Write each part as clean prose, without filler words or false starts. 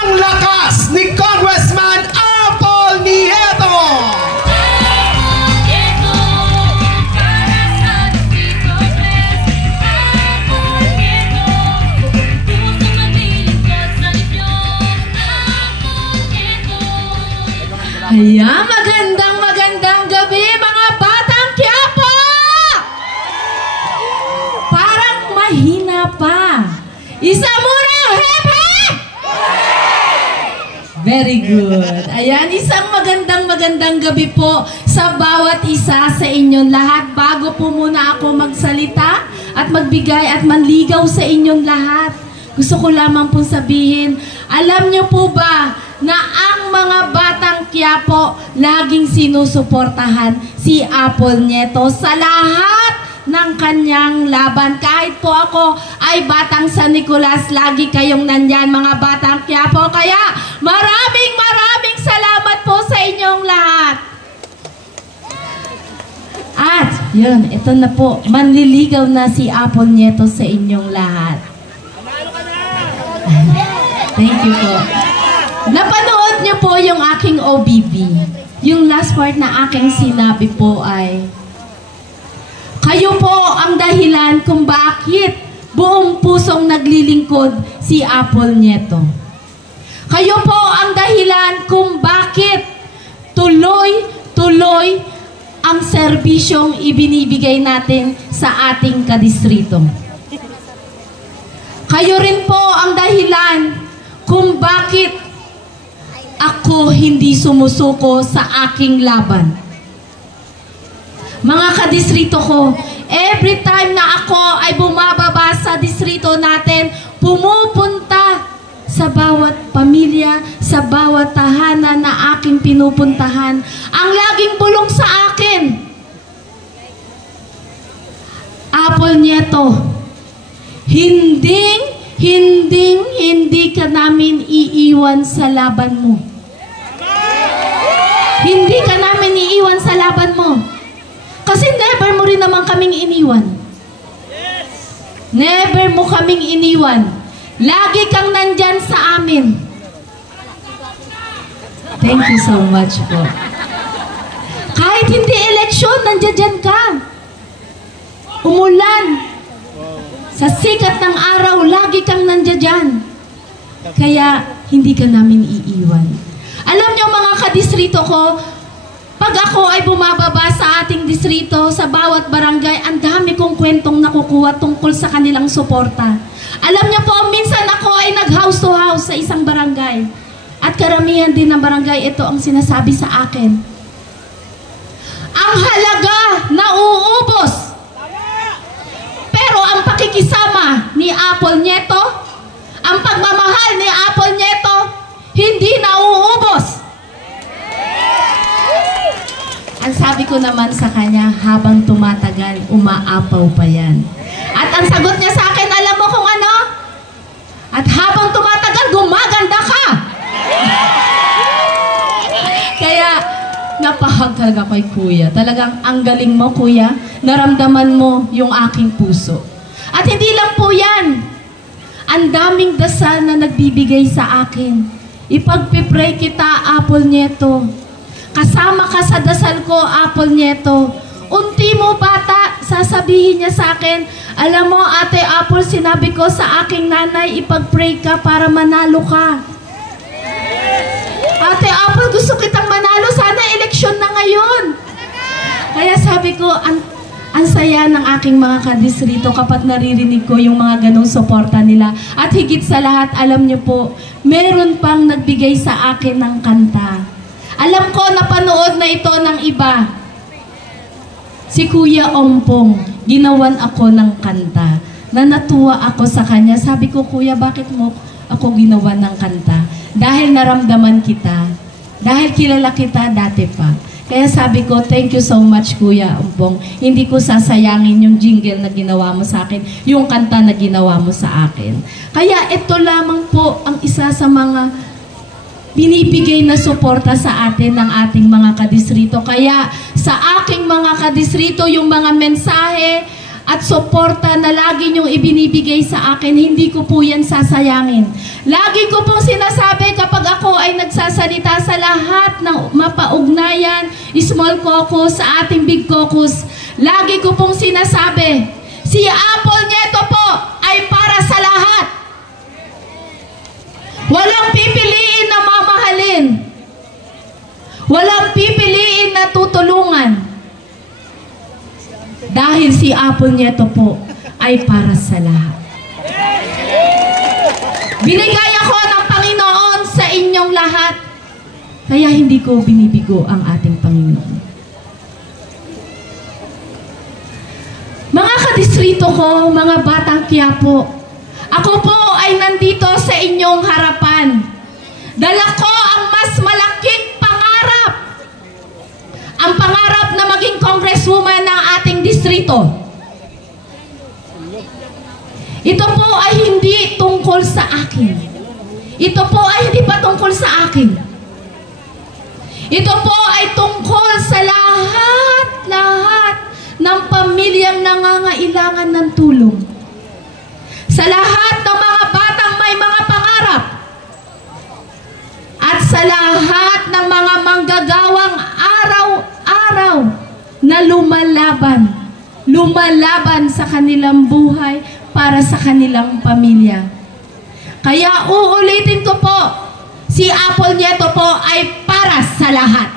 Ang lakas ni Congressman Apple Nieto! Ayan, magandang gabi mga batang Quiapo! Parang mahina pa. Isa muna, hip hip! Very good. Ayan, isang magandang gabi po sa bawat isa sa inyong lahat. Bago po muna ako magsalita at magbigay at manligaw sa inyong lahat, gusto ko lamang pong sabihin, alam niyo po ba na ang mga batang Quiapo laging sinusuportahan si Apple Nieto sa lahat ng kanyang laban. Kahit po ako ay batang San Nicolas, lagi kayong nandyan mga batang Quiapo. Kaya maraming salamat po sa inyong lahat. At yun, ito na po, manliligaw na si Apple Nieto sa inyong lahat. Thank you po. Napanood niyo po yung aking OBB. Yung last part na aking sinabi po ay, kayo po ang dahilan kung bakit buong pusong naglilingkod si Apple Nieto. Kayo po ang dahilan kung bakit tuloy ang serbisyong ibinibigay natin sa ating kadistrito. Kayo rin po ang dahilan kung bakit ako hindi sumusuko sa aking laban. Mga kadistrito ko, every time na ako ay bumababa sa distrito natin, pumupunta sa bawat pamilya, sa bawat tahanan na aking pinupuntahan, ang laging bulong sa akin, Apple Nieto, hindi ka namin iiwan sa laban mo. Hindi ka namin iiwan sa laban mo. Kasi never mo rin naman kaming iniwan. Never mo kaming iniwan. Lagi kang nandyan sa amin. Thank you so much po. Kahit hindi eleksyon, nandyan ka. Umulan. Sa sikat ng araw, lagi kang nandyan. Kaya, hindi ka namin iiwan. Alam niyo mga kadistrito ko, pag ako ay bumababa sa ating distrito, sa bawat barangay, ang dami kong kwentong nakukuha tungkol sa kanilang suporta. Alam niyo po, minsan ako ay nag-house to house sa isang barangay. At karamihan din ng barangay, ito ang sinasabi sa akin. Ang halaga na uubos. Pero ang pakikisama ni Apple Nieto, ang pagmamahal ni Apple Nieto, hindi nauubos. Ang sabi ko naman sa kanya, habang tumatagal, umaapaw pa yan. At ang sagot niya sa akin, alam mo kung ano? At habang tumatagal, gumaganda ka. Kaya, napahag talaga kay Kuya. Talagang ang galing mo, Kuya. Naramdaman mo yung aking puso. At hindi lang po yan. Ang daming dasal na nagbibigay sa akin. Ipagpipray kita, Apple Nieto. Kasama ka sa dasal ko, Apple Nieto. Unti mo bata, sasabihin niya sa akin, alam mo, Ate Apple, sinabi ko sa aking nanay, ipag-pray ka para manalo ka. Ate Apple, gusto kitang manalo, sana eleksyon na ngayon. Kaya sabi ko, ang saya ng aking mga kadistrito kapag naririnig ko yung mga ganong suporta nila. At higit sa lahat, alam niyo po, meron pang nagbigay sa akin ng kanta. Alam ko, napanood na ito ng iba. Si Kuya Ompong, ginawan ako ng kanta. Na natuwa ako sa kanya. Sabi ko, Kuya, bakit mo ako ginawan ng kanta? Dahil naramdaman kita. Dahil kilala kita dati pa. Kaya sabi ko, thank you so much, Kuya Ompong. Hindi ko sasayangin yung jingle na ginawa mo sa akin, yung kanta na ginawa mo sa akin. Kaya ito lamang po ang isa sa mga binibigay na suporta sa atin ng ating mga kadistrito. Kaya sa aking mga kadistrito, yung mga mensahe at suporta na lagi niyong ibinibigay sa akin, hindi ko po yan sasayangin. Lagi ko pong sinasabi, nagsasalita sa lahat ng mapaugnayan, small caucus, sa ating big caucus, lagi ko pong sinasabi, si Apple Nieto po ay para sa lahat. Walang pipiliin na mamahalin. Walang pipiliin na tutulungan. Dahil si Apple Nieto po ay para sa lahat. Binigay ako ng Panginoon sa inyong lahat, kaya hindi ko binibigo ang ating Panginoon. Mga kadistrito ko, mga batang Quiapo, ako po ay nandito sa inyong harapan. Dala ko ang mas malaking pangarap. Ang pangarap na maging congresswoman ng ating distrito. Ito po ay hindi tungkol sa akin. Ito po ay hindi pa tungkol sa akin. Ito po ay tungkol sa lahat ng pamilyang nangangailangan ng tulong. Sa lahat ng mga batang may mga pangarap. At sa lahat ng mga manggagawang araw-araw na lumalaban sa kanilang buhay para sa kanilang pamilya. Kaya uulitin ko po, si Apple Nieto po ay para sa lahat.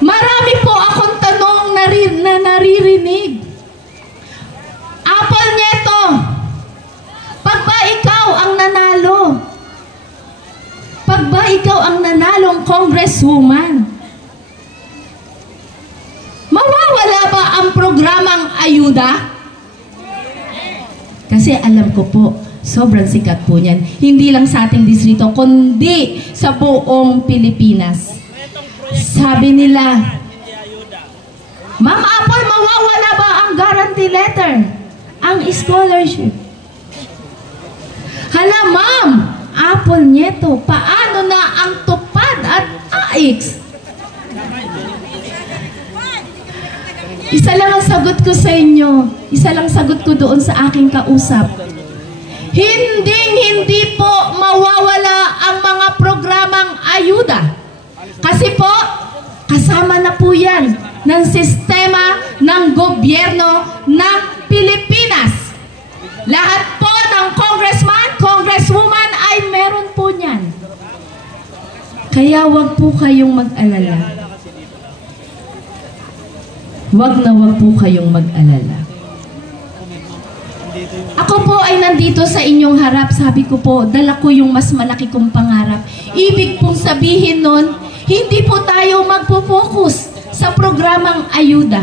Marami po akong tanong na naririnig. Apple Nieto, pag ba ikaw ang nanalo? Pag ba ikaw ang nanalong congresswoman? Mawawala ba ang programang ayuda? Kasi alam ko po, sobrang sikat po niyan. Hindi lang sa ating distrito, kundi sa buong Pilipinas. Sabi nila, Ma'am Apple, mawawala ba ang guarantee letter? Ang scholarship? Hala, Ma'am Apple Nieto, paano na ang tupad at AIX? Isa lang ang sagot ko sa inyo. Isa lang sagot ko doon sa aking kausap. Hindi po mawawala ang mga programang ayuda. Kasi po, kasama na po yan ng sistema ng gobyerno ng Pilipinas. Lahat po ng congressman, congresswoman ay meron po niyan. Kaya wag po kayong mag-alala. Wag po kayong mag-alala. Ako po ay nandito sa inyong harap. Sabi ko po, dala ko yung mas malaki kong pangarap. Ibig pong sabihin nun, hindi po tayo magpo-focus sa programang ayuda.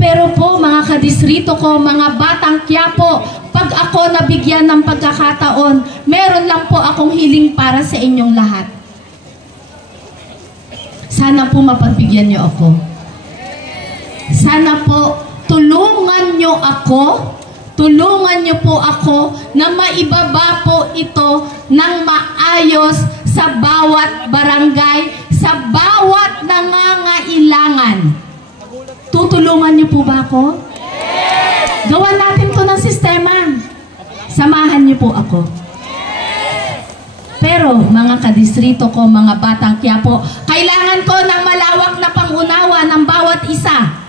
Pero po, mga kadistrito ko, mga batang Quiapo, pag ako nabigyan ng pagkakataon, meron lang po akong hiling para sa inyong lahat. Sana po mapagbigyan niyo ako. Sana po, tulungan niyo po ako na maibaba po ito ng maayos sa bawat barangay, sa bawat nangangailangan. Tutulungan niyo po ba ako? Yes! Gawan natin to ng sistema. Samahan niyo po ako. Pero, mga kadistrito ko, mga batang Quiapo, kailangan ko ng malawak na pangunawa ng bawat isa.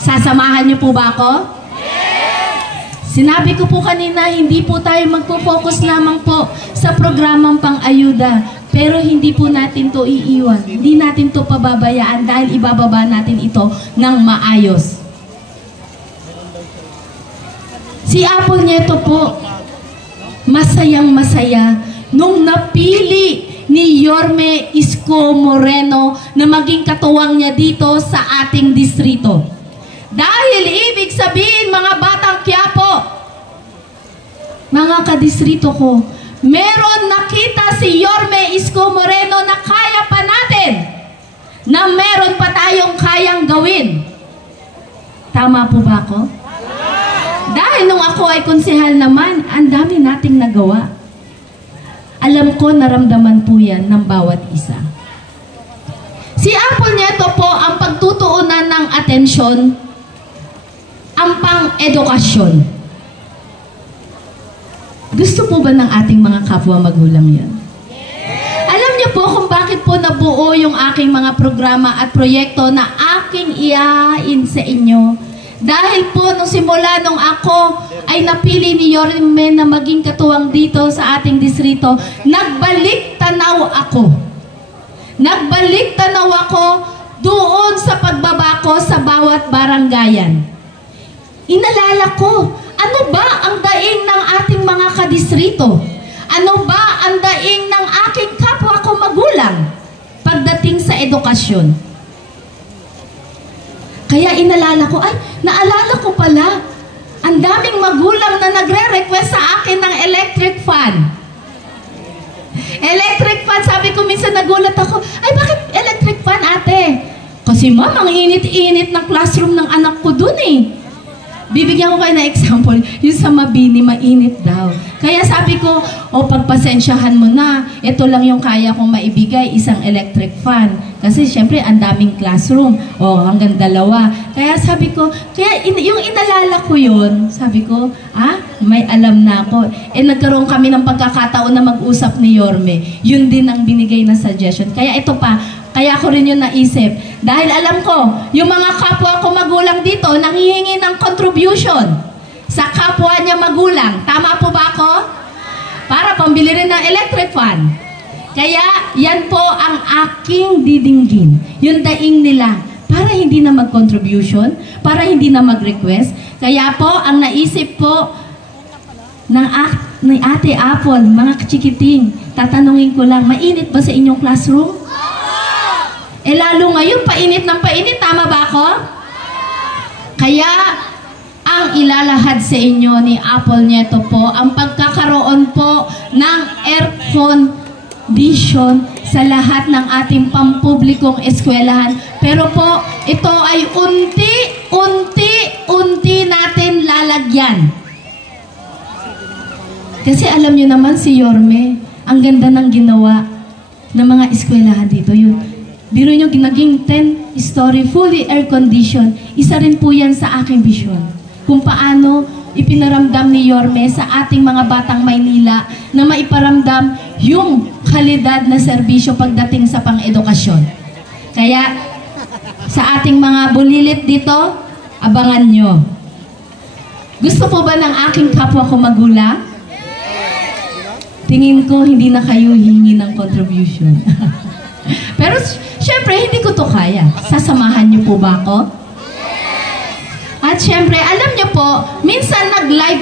Sasamahan niyo po ba ako? Yes! Sinabi ko po kanina, hindi po tayo magpo-focus lamang po sa programang pang-ayuda. Pero hindi po natin to iiwan. Hindi natin to pababayaan dahil ibababa natin ito ng maayos. Si Apple Nieto po, masayang-masaya nung napili ni Yorme Isko Moreno na maging katuwang niya dito sa ating distrito. Dahil ibig sabihin, mga batang Quiapo, mga kadistrito ko, meron nakita si Yorme Isko Moreno na kaya pa natin, na meron pa tayong kayang gawin. Tama po ba ako? Dahil nung ako ay konsehal naman, ang dami nating nagawa. Alam ko, naramdaman po yan ng bawat isa. Si Apple Nieto po ang pagtutuunan ng atensyon, ang pang-edukasyon. Gusto po ba ng ating mga kapwa magulang yan? Alam niyo po kung bakit po nabuo yung aking mga programa at proyekto na aking iahain sa inyo? Dahil po nung simula nung ako ay napili ni Yorme na maging katuwang dito sa ating distrito, nagbalik tanaw ako. Nagbalik tanaw ako doon sa pagbaba ko sa bawat barangayan. Inalala ko, ano ba ang daing ng ating mga kadistrito? Ano ba ang daing ng aking kapwa ko magulang pagdating sa edukasyon? Kaya inalala ko, ay, naalala ko pala, ang daming magulang na nagre-request sa akin ng electric fan. Electric fan, sabi ko minsan nagulat ako, ay bakit electric fan ate? Kasi ma'am, ang init-init ng classroom ng anak ko dun eh. Bibigyan ko kayo ng example, yung sa Mabini, mainit daw. Kaya sabi ko, pagpasensyahan mo na, ito lang yung kaya kong maibigay, isang electric fan. Kasi syempre, ang daming classroom, hanggang 2. Kaya sabi ko, yung inalala ko yun, sabi ko, may alam na ako. Nagkaroon kami ng pagkakataon na mag-usap ni Yorme. Yun din ang binigay na suggestion. Kaya ito pa, kaya ko rin yun naisip. Dahil alam ko, yung mga kapwa ko magulang dito, nanghihingi ng contribution sa kapwa niya magulang. Tama po ba ako? Para pambili rin ng electric fan. Kaya, yan po ang aking didinggin. Yung daing nila. Para hindi na mag-contribution, para hindi na mag-request. Kaya po, ang naisip po ng Ate Apple, mga chikiting, tatanungin ko lang, mainit ba sa inyong classroom? Lalo ngayon, painit ng painit, tama ba ako? Kaya, ang ilalahad sa inyo ni Apple Nieto po, ang pagkakaroon po ng air condition sa lahat ng ating pampublikong eskwelahan. Pero po, ito ay unti natin lalagyan. Kasi alam nyo naman si Yorme, ang ganda ng ginawa ng mga eskwelahan dito. Yun. Biro nyo, naging 10-story, fully air-conditioned. Isa rin po yan sa aking vision. Kung paano ipinaramdam ni Yorme sa ating mga batang Maynila na maiparamdam yung kalidad na serbisyo pagdating sa pang-edukasyon. Kaya, sa ating mga bulilit dito, abangan nyo. Gusto po ba ng aking kapwa ko magulang? Tingin ko, hindi na kayo hihingi ng contribution. Pero, syempre, hindi ko to kaya. Sasamahan niyo po ba ako? At syempre, alam niyo po, minsan nag-live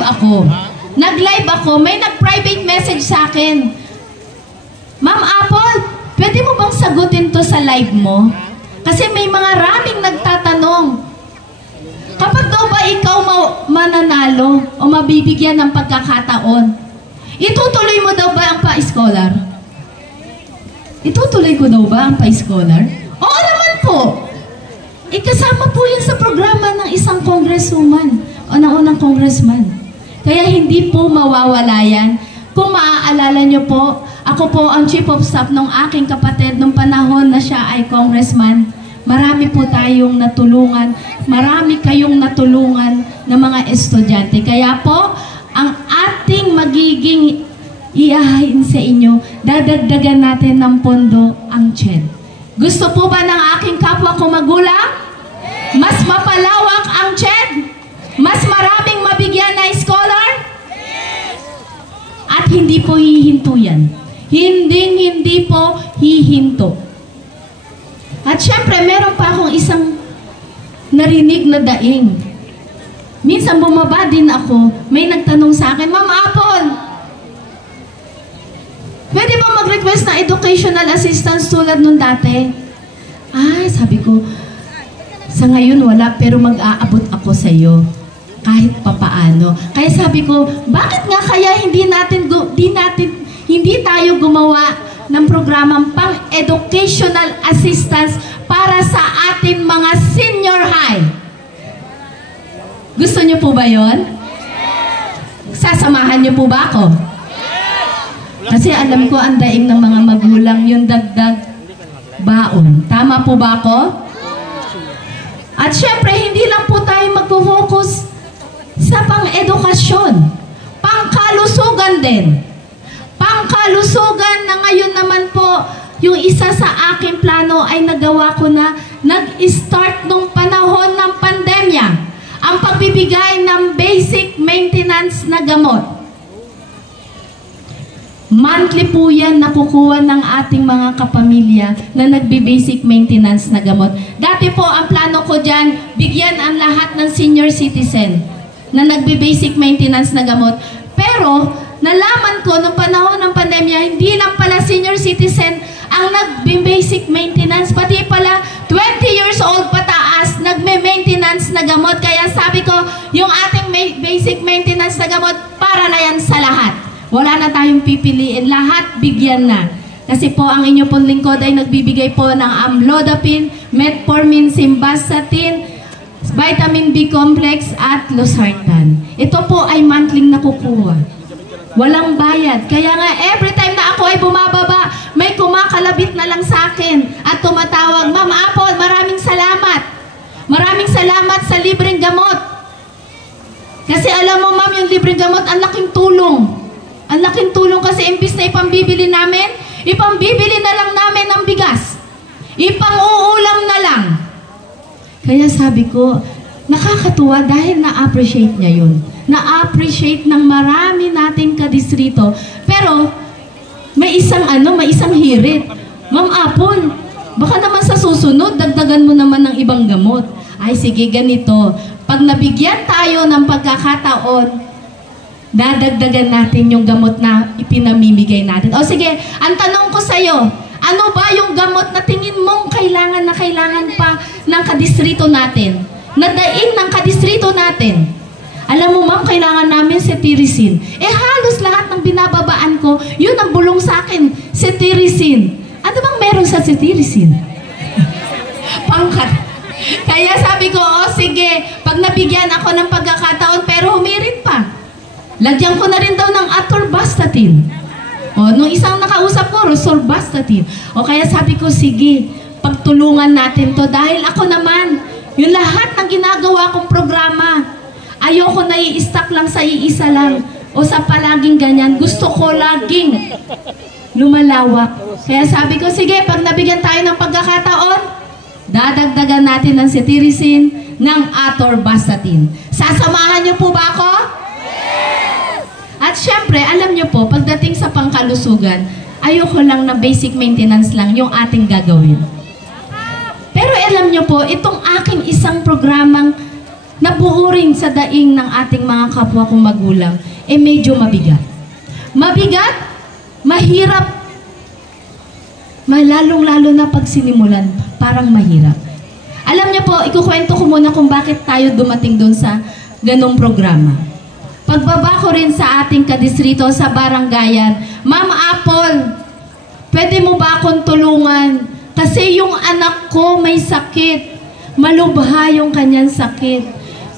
ako. May nag-private message sa akin. Ma'am Apple, pwede mo bang sagutin to sa live mo? Kasi may mga raming nagtatanong. Kapag daw ba ikaw mananalo o mabibigyan ng pagkakataon, itutuloy mo daw ba ang pa-scholar? Itutuloy ko daw ba ang pa-scholar? Oo naman po. Ikasama po yan sa programa ng isang congresswoman o ng unang congressman. Kaya hindi po mawawala yan. Kung maaalala nyo po, ako po ang chief of staff ng aking kapatid nung panahon na siya ay congressman. Marami po tayong natulungan. Marami kayong natulungan ng mga estudyante. Kaya po, ang ating magiging iahain sa inyo, dadagdagan natin ng pondo ang CHED. Gusto po ba ng aking kapwa ko magulang? Mas mapalawak ang CHED? Mas maraming mabigyan na scholar? At hindi po hihinto yan. Hindi po hihinto. At syempre, meron pa akong isang narinig na daing. Minsan bumaba din ako, may nagtanong sa akin, Ma'am Apple, pwede ba mag-request ng educational assistance tulad nung dati? Sabi ko, sa ngayon wala, pero mag-aabot ako sa iyo kahit papaano. Kaya sabi ko, bakit nga kaya hindi tayo gumawa ng programang pang-educational assistance para sa atin mga senior high? Gusto niyo po ba yon? Sasamahan niyo po ba ako? Kasi alam ko ang daing ng mga magulang yung dagdag baon. Tama po ba ako? At syempre, hindi lang po tayo magpo-focus sa pang-edukasyon. Pangkalusugan Apple din. Pangkalusugan na ngayon naman po, yung isa sa aking plano ay nagawa ko na nag-start nung panahon ng pandemya. Ang pagbibigay ng basic maintenance na gamot. Monthly po yan nakukuha ng ating mga kapamilya na nagbe-basic maintenance na gamot. Dati po, ang plano ko dyan, bigyan ang lahat ng senior citizen na nagbe-basic maintenance na gamot. Pero, nalaman ko nung panahon ng pandemya, hindi lang pala senior citizen ang nagbe-basic maintenance, pati pala 20 years old pataas, nagme-maintenance na gamot. Kaya sabi ko, yung ating basic maintenance na gamot, para na yan sa lahat. Wala na tayong pipiliin. Lahat bigyan na. Kasi po ang inyo pong lingkod ay nagbibigay po ng amlodipine, metformin, simvastatin, vitamin B complex at losartan. Ito po ay monthly nakukuha. Walang bayad. Kaya nga every time na ako ay bumababa, may kumakalabit na lang sa akin at tumatawag, Ma'am Apple, maraming salamat. Maraming salamat sa libreng gamot. Kasi alam mo, Ma'am, yung libreng gamot, ang laking tulong. Ang laking tulong kasi imbis na ipambibili namin, ipambibili na lang namin ng bigas. Ipang-uulam na lang. Kaya sabi ko, nakakatuwa dahil na-appreciate niya yun. Na-appreciate ng marami nating kadistrito. Pero, may isang hirit. Ma'am Apple, baka naman sa susunod, dagdagan mo naman ng ibang gamot. Ay, sige, ganito. Pag nabigyan tayo ng pagkakataon, dadagdagan natin yung gamot na ipinamimigay natin. O sige, ang tanong ko sa'yo, ano ba yung gamot na tingin mong kailangan pa ng kadistrito natin? Nadaing ng kadistrito natin? Alam mo, Ma'am, kailangan namin cetirizine. Halos lahat ng binababaan ko, yun ang bulong sa akin, cetirizine. Ano bang meron sa cetirizine? Pangkat. Kaya sabi ko, sige, pag nabigyan ako ng pagkakataon, pero humirit pa. Lagyan ko na rin daw ng atorvastatin. Nung isang nakausap ko, rosuvastatin. Kaya sabi ko, sige, pagtulungan natin to. Dahil ako naman, yung lahat ng ginagawa kong programa, ayoko na i-stack lang sa iisa lang. O sa palaging ganyan. Gusto ko laging lumalawak. Kaya sabi ko, sige, pag nabigyan tayo ng pagkakataon, dadagdagan natin ng cetirizine, ng atorvastatin. Sasamahan niyo po ba ako? At syempre, alam nyo po, pagdating sa pangkalusugan, ayoko lang na basic maintenance lang yung ating gagawin. Pero alam nyo po, itong aking isang programang nabuo rin sa daing ng ating mga kapwa kong magulang, medyo mabigat. Mabigat, mahirap, lalong-lalo na pag sinimulan, parang mahirap. Alam nyo po, ikukwento ko muna kung bakit tayo dumating doon sa ganong programa. Pagbaba ko rin sa ating kadistrito sa barangayan, Ma'am Apple, pwede mo ba akong tulungan? Kasi yung anak ko may sakit. Malubha yung kanyang sakit.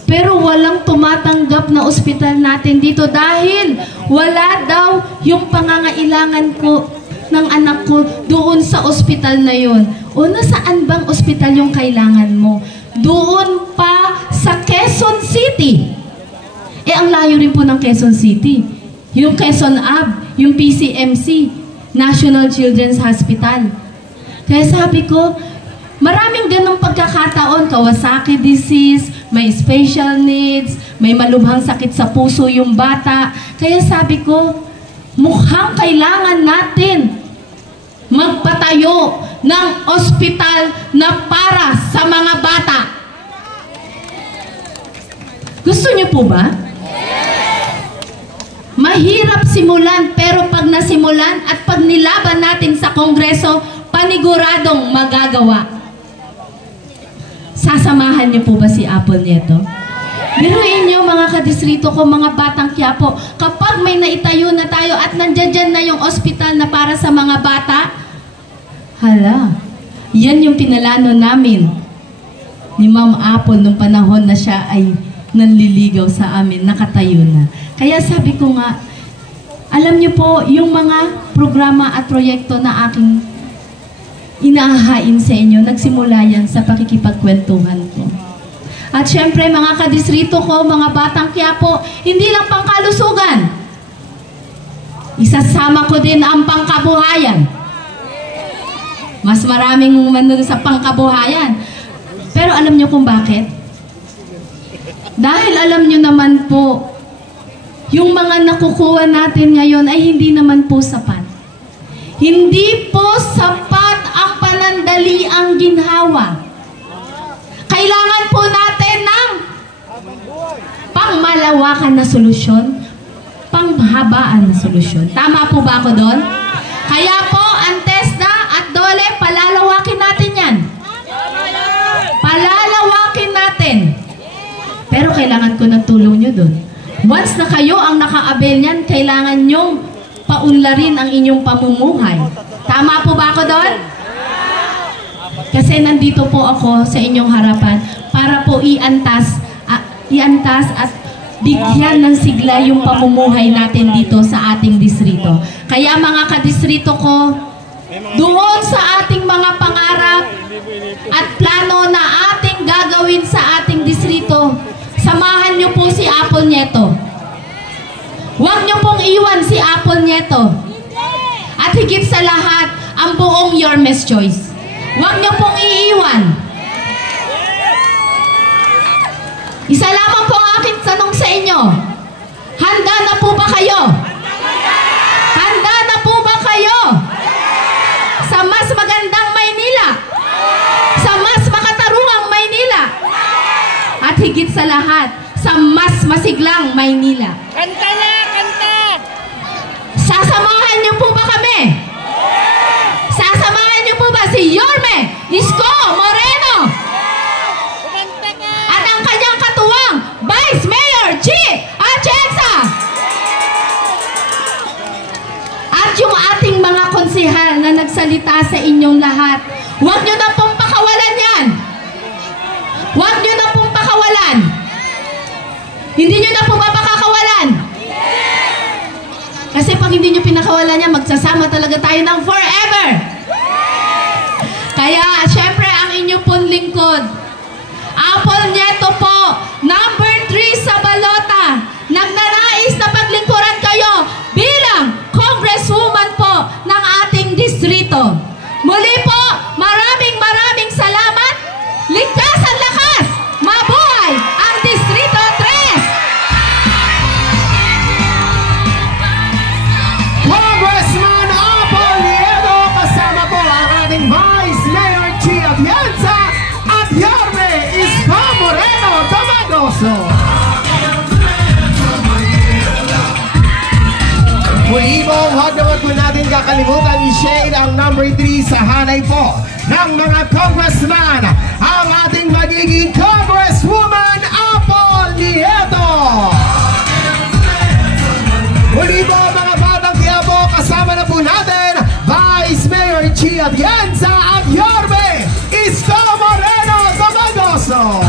Pero walang tumatanggap na ospital natin dito dahil wala daw yung pangangailangan ko ng anak ko doon sa ospital na yun. Nasaan bang ospital yung kailangan mo? Doon pa sa Quezon City. Ang layo rin po ng Quezon City. Yung Quezon AB, yung PCMC, National Children's Hospital. Kaya sabi ko, maraming ganong pagkakataon, Kawasaki disease, may special needs, may malubhang sakit sa puso yung bata. Kaya sabi ko, mukhang kailangan natin magpatayo ng ospital na para sa mga bata. Gusto niyo po ba? Mahirap simulan, pero pag nasimulan at pag nilaban natin sa Kongreso, paniguradong magagawa. Sasamahan niyo po ba si Apple Nieto? Biruin niyo mga kadistrito ko, mga batang Quiapo, kapag may naitayo na tayo at nandiyan na yung ospital na para sa mga bata, hala, yan yung pinalano namin ni Ma'am Apple nung panahon na siya ay nanliligaw sa amin, nakatayo na. Kaya sabi ko nga, alam niyo po, yung mga programa at proyekto na aking inahahain sa inyo, nagsimula yan sa pakikipagkwentuhan ko. At syempre, mga kadistrito ko, mga batang Quiapo, hindi lang pangkalusugan. isasama ko din ang pangkabuhayan. Mas maraming manun sa pangkabuhayan. Pero alam nyo kung bakit? Dahil alam nyo naman po, yung mga nakukuha natin ngayon ay hindi naman po sapat. Hindi po sapat ang panandaliang ginhawa. Kailangan po natin ng pangmalawakan na solusyon, panghabaan na solusyon. Tama po ba ako doon? Kaya po, ang TESDA at DOLE, palalawakin natin yan. Palalawakin natin. Pero kailangan ko ng tulong nyo doon. Once na kayo ang naka-avail niyan, kailangan nyong paunlarin ang inyong pamumuhay. Tama po ba ako doon? Kasi nandito po ako sa inyong harapan para po iantas at bigyan ng sigla yung pamumuhay natin dito sa ating distrito. Kaya mga kadistrito ko, doon sa ating mga pangarap at plano na ating gagawin sa ating distrito, samahan niyo po si Apple Nieto. Huwag niyo pong iwan si Apple Nieto. At higit sa lahat, ang buong Yormes Choice. Huwag niyo pong iiwan. Isa lamang po ang aking tanong sa inyo. Handa na po ba kayo? Handa na po ba kayo? Sa mas magandang Maynila? Sa mas makatarungang Maynila? At higit sa lahat, sa mas masiglang Maynila. Kanta na! Kanta! Sasamahan niyo po ba kami? Sasamahan niyo po ba si Yorme Isko Moreno? Kumanta ka! At ang kanyang katuwang, Vice Mayor G. Atienza! At yung ating mga konsehal na nagsalita sa inyong lahat, huwag niyo na pong pakawalan yan. Huwag niyo na pong pakawalan. Hindi niyo na po ba pakakawalan? Kasi pag hindi niyo pinakawalan yan, magsasama talaga tayo ng forever. Kaya, syempre, ang inyong pong lingkod, Apple Nieto po, number 3 sa balota, nagnanais na paglingkuran kayo bilang congresswoman po ng ating distrito. Muli po, maraming salamat. Ligtas ang lakas! Mabuhay ang Distrito 3! Congressman Apple Nieto, kasama po ang ating Vice Mayor G. Atienza at Yorme Isko Moreno Domagoso. Muli po, huwag naman po natin kakalimutan i-share ang number 3 sa hanay po ng mga congressman, ang ating magiging Congresswoman Apple Nieto. Muli po mga batang Quiapo, kasama na po natin Vice Mayor G. Atienza at Yorme Isko Moreno Domagoso.